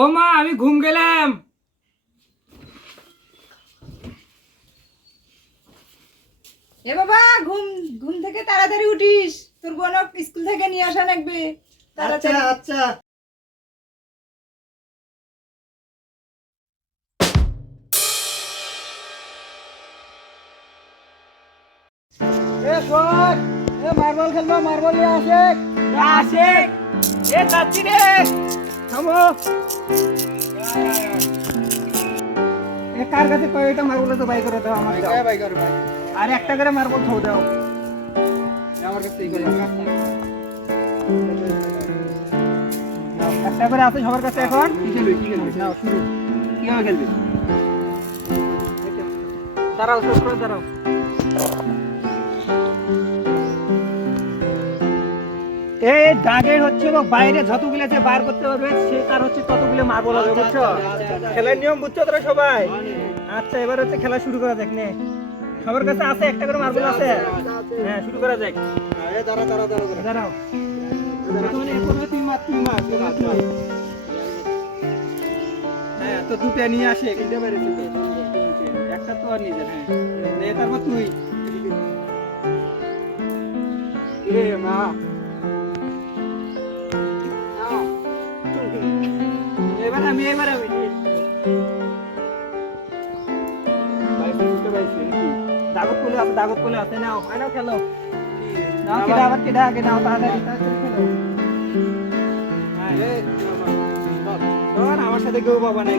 ও মা, আমি ঘুম গেলাম। এ বাবা, ঘুম ঘুম থেকে তাড়াতাড়ি উঠিস, তোর বোন স্কুল থেকে নিয়ে আসা লাগবে। তাড়াতাড়ি। আচ্ছা। শোন, মার্বল খেলবো, মার্বল নিয়ে আসে। আশিক, যাচ্ছি রে। থামো। কার কাছে কয় এটা মার্বল তো বাই করে দাও আমার। বাই করে ভাই। আর একটা করে মার্বল খাও দাও। আমার কাছে এই করে। একটা করে আছে সবার কাছে এখন। কি খেলবি? নাও শুরু। কিভাবে খেলবি? দাঁড়াও, শেষ করে দাঁড়াও। এই দাগের হচ্ছে বাইরে যতগুলো আছে বার করতে পারবে সে তার হচ্ছে ততগুলো মার্বল হবে, বুঝছো? খেলার নিয়ম বুঝছো তোরা সবাই? আচ্ছা, এবার হচ্ছে খেলা শুরু করা যাক। নে, সবার কাছে আছে একটা করে মার্বল আছে? হ্যাঁ, শুরু করা যাক। দাঁড়াও। হ্যাঁ, তো দুটো নিয়ে আসে। একটা তো আর নিয়ে যান। হ্যাঁ, তারপর তুই মা। এবার আমি দাগত কোলে আছে নাও, নাও খেলো। নাও, কেডা আগে নাও, তাড়াতাড়ি খেলো। আমার সাথে কেউ বাবা নাই,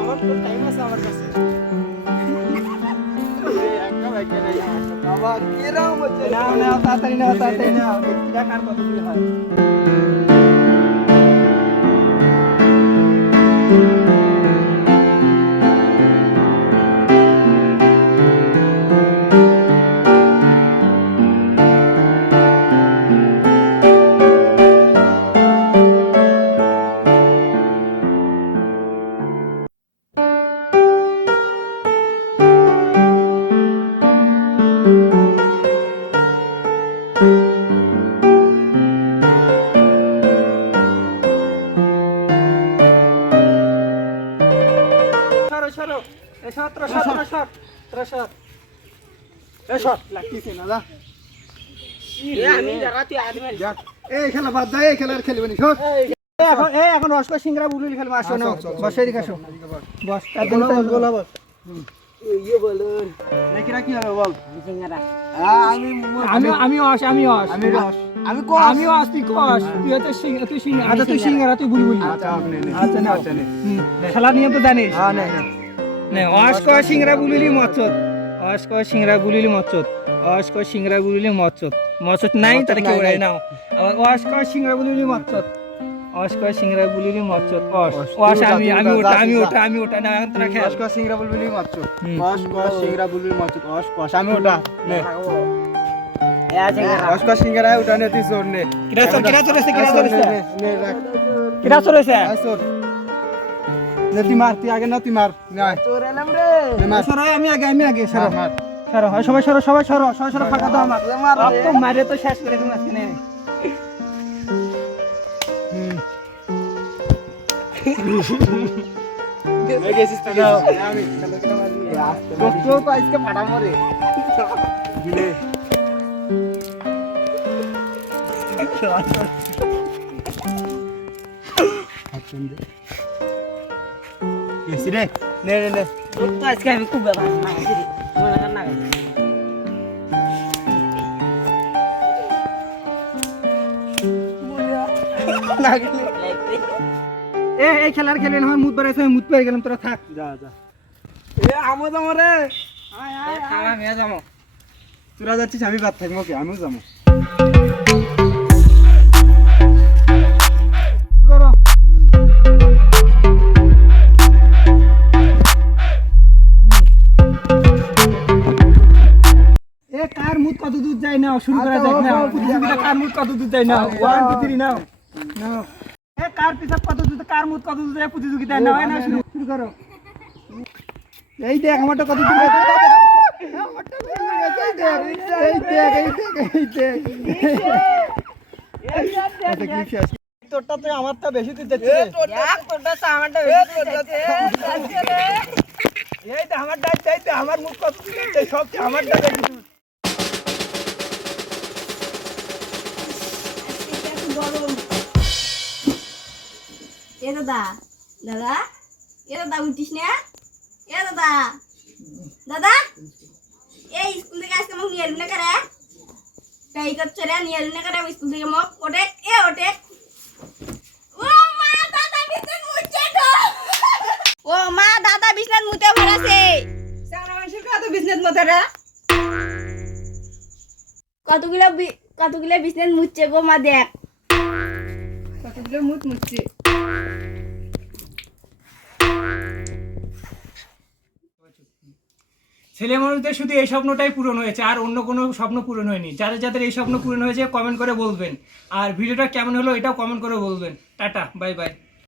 আমার তো টাইম আছে আমার কাছে। বাবা কিরকম হচ্ছে? নাও, তাড়াতাড়ি নাও। কিডা কার কতগুলো হয়। খেলা বাদ দাও, এই খেলা আর খেলবে না। এখন রসকো সিংড়া বুলুল খেলবো। আসো না, বসে দিকে আসো। বস, কি হবে বল? খেলার নিয়ম তো জানিস? সিংড়া বুলিলি মচ্চত, সিংড়া বুলিলি মচ্চত, সিংড়া বুলিলি মচ্চত। মচ্চত নাই তাহলে কেউ নাও। সিংড়া বুলিলি মচ্চত, সিংড়া বুলিলি মচ্চত। আমি ওটা না, তোরা খেল। সিংড়া বুলিলি মচ্চত, সিংড়া বুলিলি মচ্চত। আমি ওটা নে। সিংড়া ওটা নে, তুই জোর নে। কিরা চলেছে? তুই মার, তুই আগে না, তুই মার। আমি আগে সরো। সবাই সরো, ফাঁকা দাও আমার। তো মারে তো শেষ করে তুমি আজকে। আজকে পাঠা মরে আজকে আমি খুব এই খেলার খেলে আমার মুদ বেড়াইছে, মুদ পেয়ে গেলাম। তোরা থাক, যা আমো যাবো রে। তোরা যাচ্ছিস, আমি বাদ থাকবো। আমিও যাবো। কার মুদ কত দূর যায় না শুরু করা যাক না। কার মুদ কত দূর যায় না, 1 2 3 নাও। কার পিছাব কত দূর, কার মুদ কত দূর যায় প্রতিযোগিতা নাও। না শুরু করো। এই দেখ আমারটা কত দূর গেছে। এই দেখ। তো তোরটা তুই আমারটা বেশি তুই দেখছিস দেখ তোরটা তো আমারটা বেশি দিচ্ছে এই তো আমার ডাক চাইতে আমার মুখ কত দিচ্ছে সব আমার ডাক বেশি এ দাদা দাদা এ দাদা উঠিস না এ দাদা দাদা এই স্কুল থেকে আজকে মোক নিয়ে এলি না করে তাই করছে রে নিয়ে এলি না করে স্কুল থেকে মোক ওটে ওটে ও মা দাদা বিছনাত মুছে গো ও মা দাদা বিছনাত মুতে ভরাছে সারা মানুষের কত বিজনেস মতারা কতগুলো বিছনাত মুছে গো মা দেখ কতগুলো মুত মুচ্ছে ছেলে মানুষদের শুধু এই স্বপ্নটাই পূরণ হয়েছে আর অন্য কোনো স্বপ্ন পূরণ হয়নি যাদের যাদের এই স্বপ্ন পূরণ হয়েছে কমেন্ট করে বলবেন আর ভিডিওটা কেমন হলো এটাও কমেন্ট করে বলবেন টাটা বাই বাই